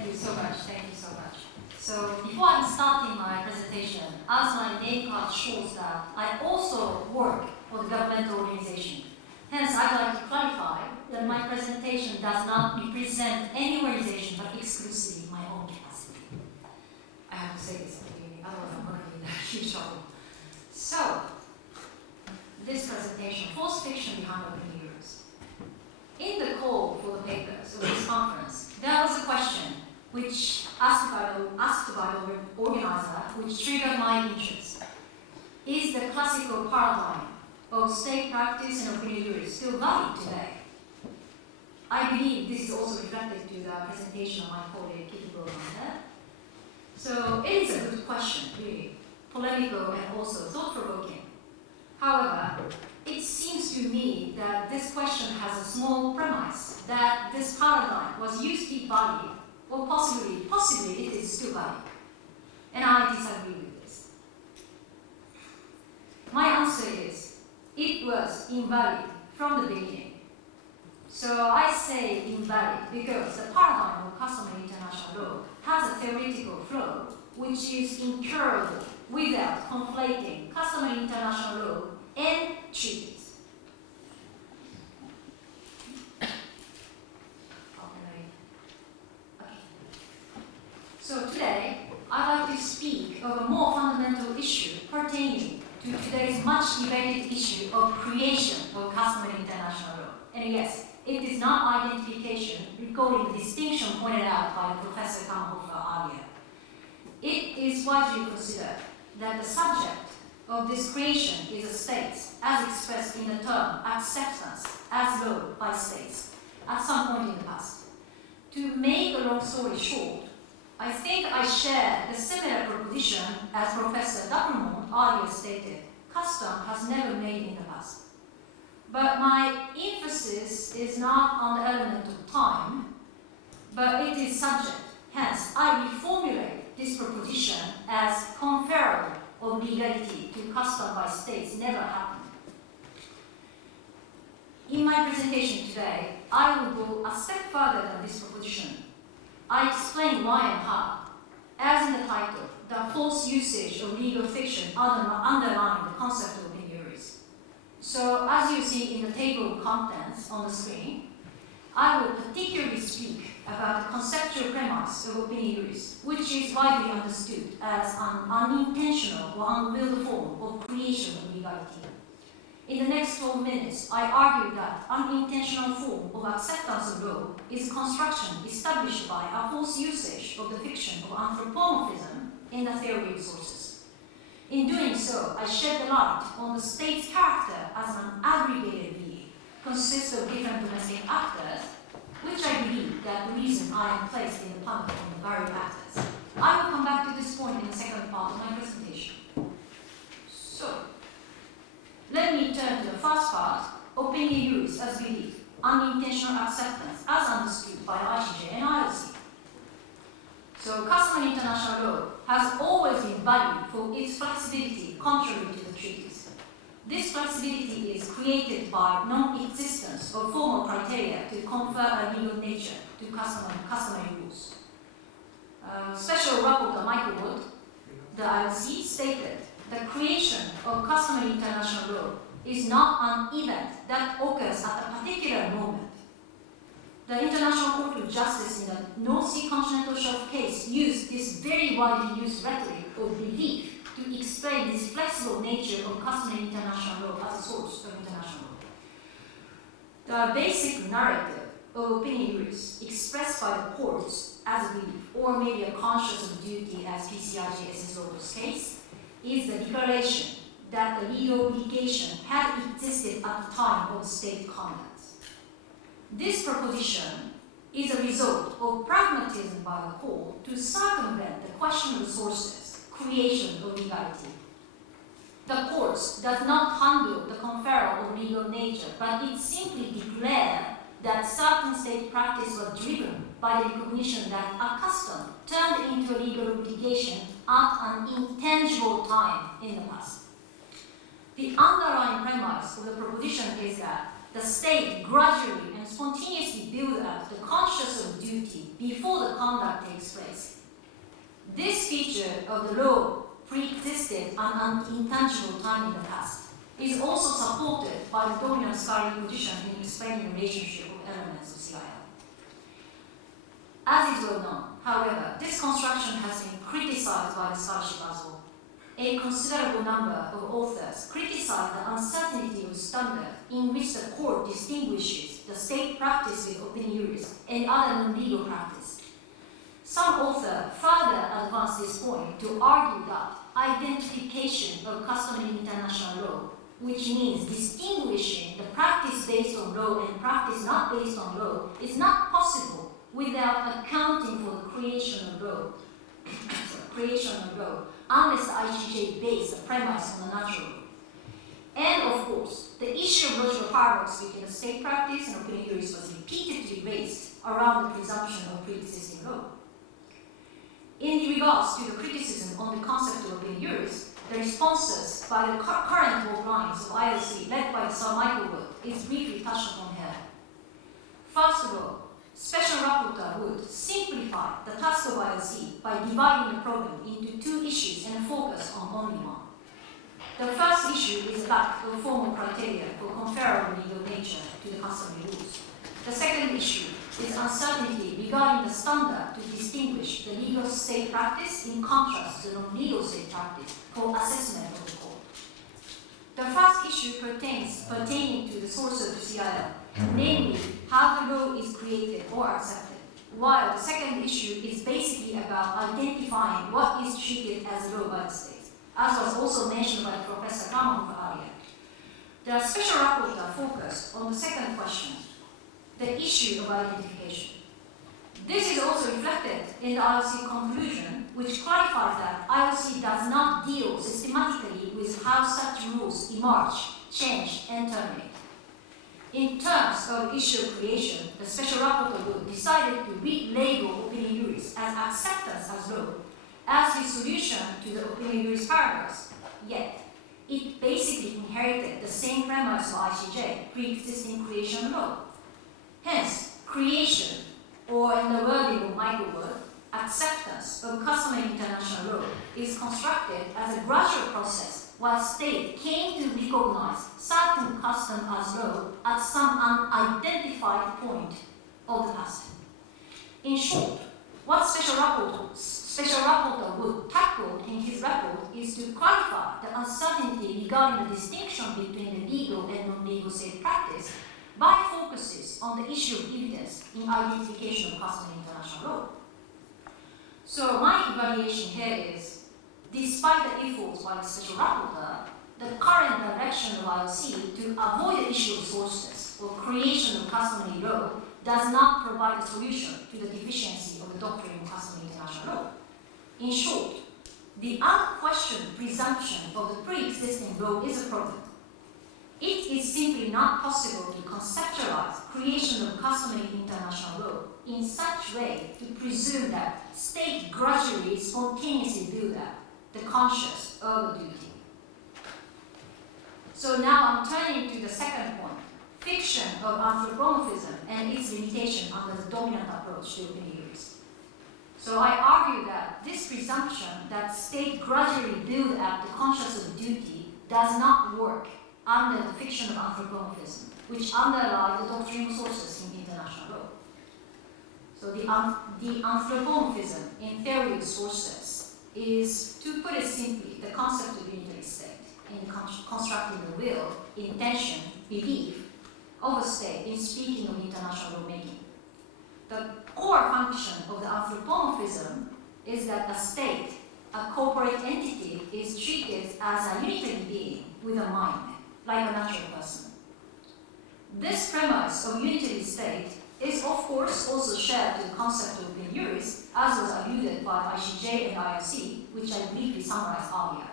Thank you so much. Thank you so much. So before I'm starting my presentation, as my name card shows that I also work for the governmental organization. Hence, I'd like to clarify that my presentation does not represent any organization but exclusively my own capacity. I have to say this at the beginning, otherwise I'm going to be in huge trouble. So, this presentation, false fiction behind opinion rules. In the call for the papers of this conference, there was a question which asked by the organizer, which triggered my interest. Is the classical paradigm of state practice and opinion juris still valid today? I believe this is also reflected to the presentation of my colleague Kitty Goldman. So it is a good question, really, polemical and also thought-provoking. However, it seems to me that this question has a small premise that this paradigm was used to be valid, or possibly it is still valid. And I disagree with this. My answer is, it was invalid from the beginning. So I say invalid because the paradigm of customary international law has a theoretical flow which is incurable without conflating customary international law and treaties. So today, I'd like to speak of a more fundamental issue pertaining to today's much debated issue of creation of customary international law. And yes, it is not identification, recalling the distinction pointed out by Professor Kamhofer earlier. It is widely considered that the subject of this creation is a state, as expressed in the term acceptance as law by states at some point in the past. To make a long story short, I think I share the similar proposition as Professor Dappermont earlier stated. Custom has never made in the past. But my emphasis is not on the element of time, but it is subject. Hence, I reformulate this proposition as conferral of legality to custom by states never happened. In my presentation today, I will go a step further than this proposition. I explain why and how. As in the title, the false usage of legal fiction underlying the concept of opinion juris. So, as you see in the table of contents on the screen, I will particularly speak about the conceptual premise of opinion juris, which is widely understood as an unintentional or unwilled form of creation of legality. In the next 12 minutes, I argue that unintentional form of acceptance of law is a construction established by a false usage of the fiction of anthropomorphism in the theory of sources. In doing so, I shed the light on the state's character as an aggregated being, consists of different domestic actors, which I believe that the reason I am placed in the panel on the various actors. I will come back to this point in the second part of my presentation. So, let me turn to the first part, opinion juris as belief, unintentional acceptance as understood by the ICJ and ILC. So, customary international law has always been valued for its flexibility contrary to the treaties. This flexibility is created by non-existence of formal criteria to confer a legal nature to customary rules. Special rapporteur Maiko Meguro, the ILC, stated the creation of customary international law is not an event that occurs at a particular moment. The International Court of Justice in the North Sea Continental Shelf case used this very widely used rhetoric of belief to explain this flexible nature of customary international law as a source of international law. The basic narrative of opinion juris expressed by the courts as a belief, or maybe a conscious of duty as PCIJ SS Lopez case, is the declaration that the legal obligation had existed at the time of state conduct. This proposition is a result of pragmatism by the court to circumvent the question of the sources, creation of legality. The courts does not handle the conferral of legal nature, but it simply declared that certain state practice was driven by the recognition that a custom turned into a legal obligation at an intangible time in the past. The underlying premise of the proposition is that the state gradually and spontaneously build up the conscience of duty before the conduct takes place. This feature of the law pre-existed an intangible time in the past, is also supported by the dominant scholarly position in explaining the relationship of elements of CIL. As is well known, however, this construction has been criticized by the scholarship as well. A considerable number of authors criticize the uncertainty of standard in which the court distinguishes the state practice with opinio juris and other non-legal practice. Some authors further advance this point to argue that identification of customary international law, which means distinguishing the practice based on law and practice not based on law, is not possible without accounting for the creation of law, unless the ICJ based the premise on the natural law. And of course, the issue of logical paradox between the state practice and opinio juris was repeatedly raised around the presumption of pre-existing law. In regards to the criticism on the concept of opinio juris, the responses by the current work lines of ILC led by Sir Maiko Meguro is briefly touched upon here. First of all, special rapporteur would simplify the task of ILC by dividing the problem into two issues and focus on only one. The first issue is that of formal criteria for conferral legal nature to the customary rules. The second issue is uncertainty regarding the standard to distinguish the legal state practice in contrast to non-legal state practice for assessment of the court. The first issue pertaining to the source of CIL, namely how the law is created or accepted, while the second issue is basically about identifying what is treated as law by the state, as was also mentioned by Professor Kamahofer earlier. The special rapporteur focused on the second question, the issue of identification. This is also reflected in the ILC conclusion, which clarifies that ILC does not deal systematically with how such rules emerge, change, and terminate. In terms of issue of creation, the special rapporteur decided to relabel opinio juris as acceptance as law, as his solution to the opinio juris paradox, yet it basically inherited the same premise of ICJ, pre-existing creation law. Hence, creation, or in the wording of Maiko Meguro, acceptance of customary international law is constructed as a gradual process, while state came to recognize certain custom as law at some unidentified point of the past. In short, what special rapporteur would tackle in his report is to clarify the uncertainty regarding the distinction between the legal and non-legal state practice by focuses on the issue of evidence in identification of customary international law. So my evaluation here is, despite the efforts by the special rapporteur, the current direction of ILC to avoid the issue of sources or creation of customary law does not provide a solution to the deficiency of the doctrine of customary international law. In short, the unquestioned presumption of the pre-existing law is a problem. It is simply not possible to conceptualize creation of customary international law in such way to presume that state gradually spontaneously build up the conscience of duty. So now I'm turning to the second point, fiction of anthropomorphism and its limitation under the dominant approach to opinio juris. So I argue that this presumption that state gradually build up the conscience of duty does not work under the fiction of anthropomorphism, which underlie the doctrinal sources in international law. So the anthropomorphism in theory of sources is, to put it simply, the concept of unitary state in constructing the will, intention, belief of a state in speaking of international lawmaking. The core function of the anthropomorphism is that a state, a corporate entity, is treated as a unitary being with a mind, like a natural person. This premise of unitary state is, of course, also shared to the concept of opinio juris, as was alluded by ICJ and ILC, which I briefly summarized earlier.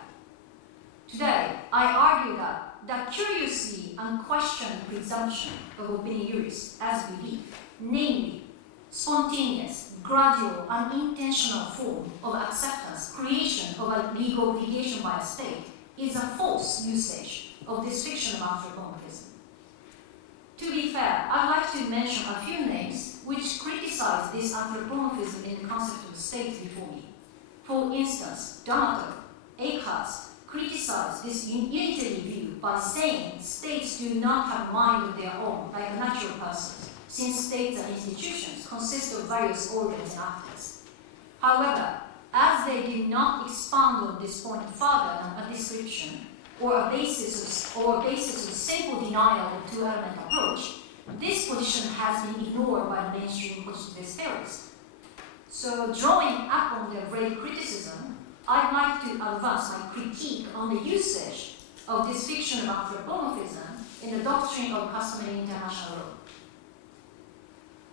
Today, I argue that the curiously unquestioned presumption of opinio juris as belief, namely spontaneous, gradual, unintentional form of acceptance, creation of a legal obligation by a state, is a false usage of this fiction of anthropomorphism. To be fair, I'd like to mention a few names which criticize this anthropomorphism in the concept of state before me. For instance, Donato, Akehurst criticized this unitary view by saying states do not have a mind of their own like natural persons, since states and institutions consist of various organs and actors. However, as they did not expand on this point further than a description or a basis of simple denial of the two-element approach, this position has been ignored by the mainstream positivist theorists. So, drawing upon their great criticism, I'd like to advance my critique on the usage of this fiction of anthropomorphism in the doctrine of customary international law.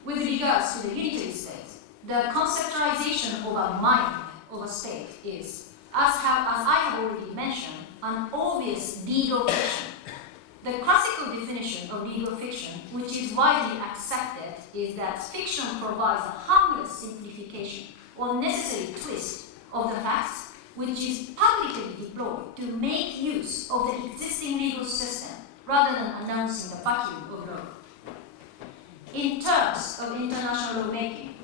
With regards to the unitary state, the conceptualization of a mind of a state is, as I have already mentioned, an obvious legal fiction. The classical definition of legal fiction, which is widely accepted, is that fiction provides a harmless simplification or necessary twist of the facts, which is publicly deployed to make use of the existing legal system rather than announcing the vacuum of law. In terms of international lawmaking,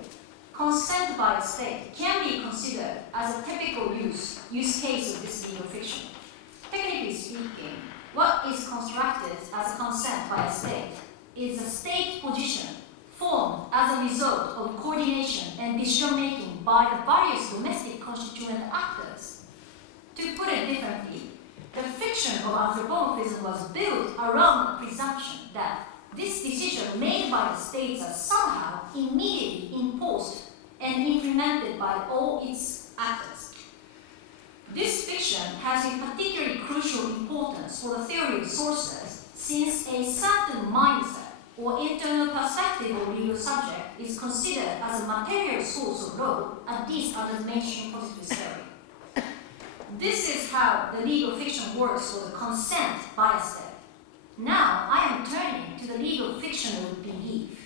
consent by a state can be considered as a typical use case of this legal fiction. Technically speaking, what is constructed as a consent by a state is a state position formed as a result of coordination and decision-making by the various domestic constituent actors. To put it differently, the fiction of anthropomorphism was built around the presumption that this decision made by the states are somehow immediately imposed and implemented by all its actors. This fiction has a particularly crucial importance for the theory of sources, since a certain mindset or internal perspective of legal subject is considered as a material source of law, at least under mainstream positivist theory. This is how the legal fiction works for the consent by a state. Now I am turning to the legal fiction of belief.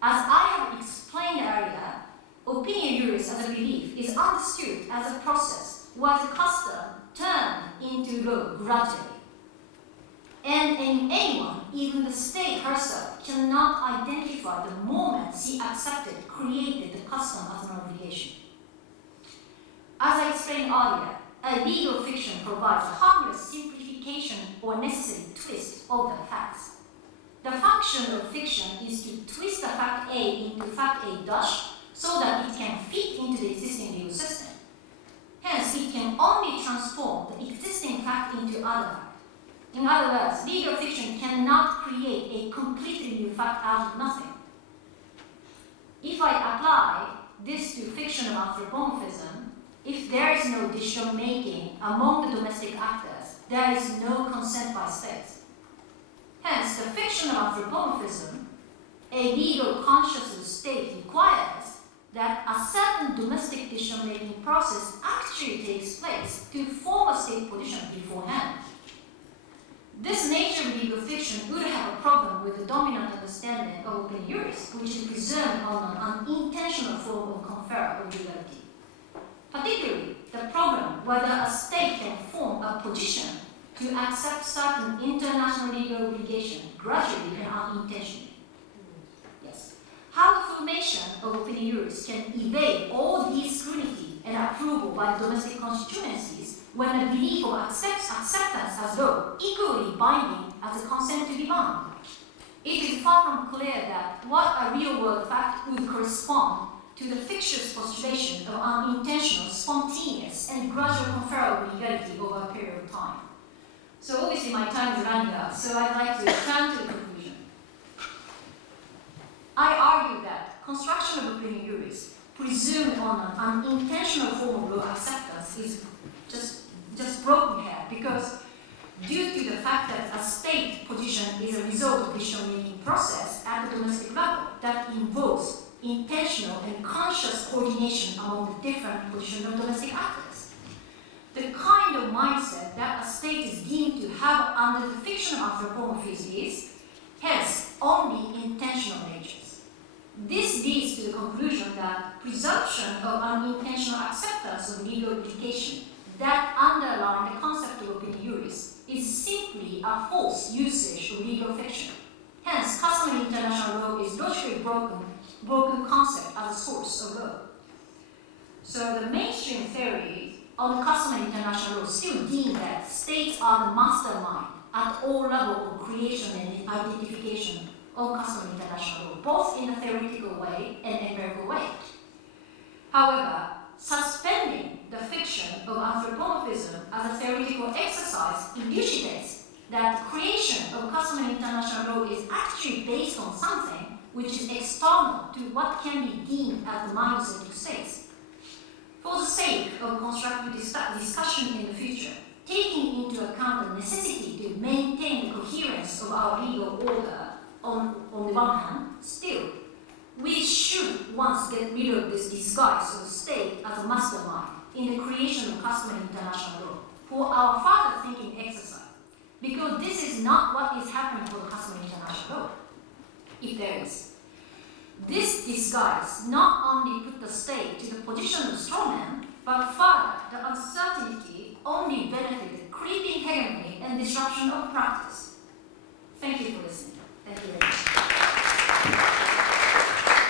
As I have explained earlier, opinio juris as a belief is understood as a process where the custom turned into law gradually. And anyone, even the state herself, cannot identify the moment she accepted, created the custom as an obligation. As I explained earlier, a legal fiction provides a harmless simplification or necessary twist of the facts. The function of fiction is to twist the fact A into fact A dash so that it can fit into the existing legal system. Hence, it can only transform the existing fact into other fact. In other words, legal fiction cannot create a completely new fact out of nothing. If I apply this to fiction of anthropomorphism, if there is no decision-making among the domestic actors, there is no consent by states. Hence, the fiction of anthropomorphism, a legal conscious state requires that a certain domestic decision-making process actually takes place to form a state position beforehand. This nature of legal fiction would have a problem with the dominant understanding of opinio juris, which is presumed on an unintentional form of confer of legality. Particularly, the problem whether a state can form a position to accept certain international legal obligation gradually and unintentionally. Yes. How the formation of opinio juris can evade all these scrutiny and approval by the domestic constituencies when the belief of acceptance as law equally binding as a consent to be bound. It is far from clear that what a real-world fact would correspond to the fictitious postulation of unintentional, spontaneous, and gradual conferral of legality over a period of time. So obviously my time is running out, so I'd like to turn to the conclusion. I argue that construction of opinio juris presumed on an unintentional form of law acceptance is just broken here, because due to the fact that a state position is a result of decision-making process at the domestic level that involves intentional and conscious coordination among the different positions of domestic actors. The kind of mindset that a state is deemed to have under the fiction of anthropomorphism is, hence, only intentional natures. This leads to the conclusion that presumption of unintentional acceptance of legal obligation that underline the concept of opinio juris is simply a false usage of legal fiction. Hence, customary international law is logically broken concept as a source of law. So the mainstream theory on customary international law still deem that states are the mastermind at all levels of creation and identification of customary international law, both in a theoretical way and empirical way. However, suspending the fiction of anthropomorphism as a theoretical exercise elucidates that the creation of customary international law is actually based on something which is external to what can be deemed as the mindset of states. For the sake of constructive discussion in the future, taking into account the necessity to maintain the coherence of our legal order on the one hand, still, we should once get rid of this disguise of the state as a mastermind in the creation of customary international law for our further thinking exercise, because this is not what is happening for the customary international law, if there is. This disguise not only put the state to the position of strawman, but further, the uncertainty only benefited creeping hegemony and disruption of practice. Thank you for listening.